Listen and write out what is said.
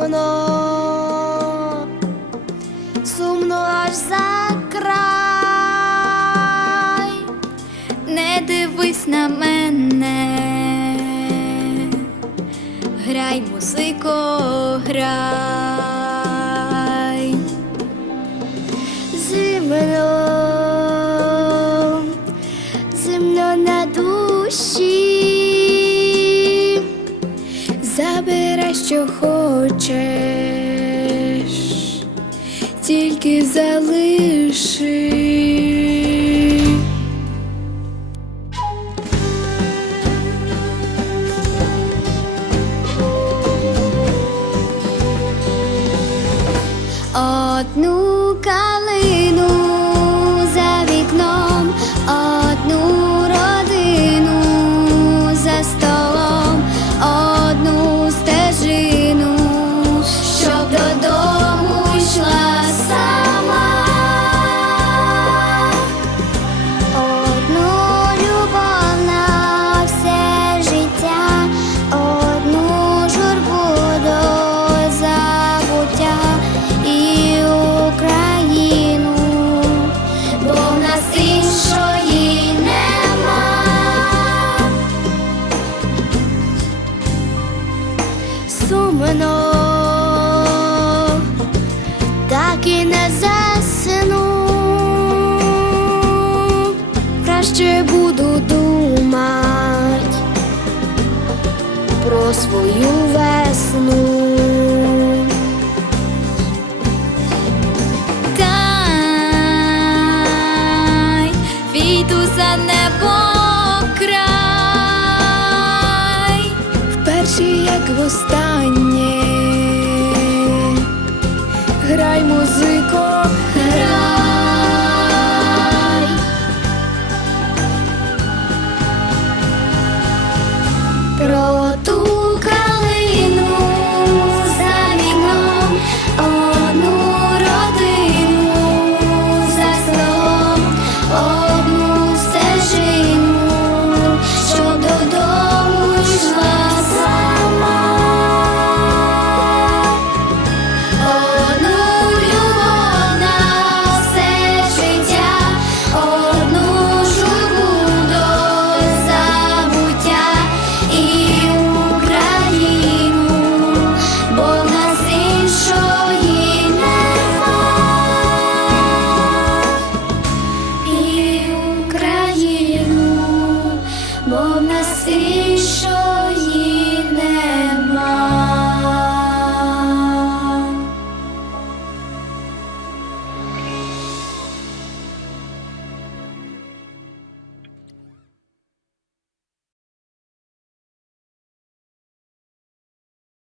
сумно, сумно аж за край, Не дивись на мене, грай, музико, грай. зимно, що хочеш, тільки залиши. Одну і не засну. Краще буду думать про свою весну. Війду за небо край. Вперше, як востаннє, музико, Щасливішої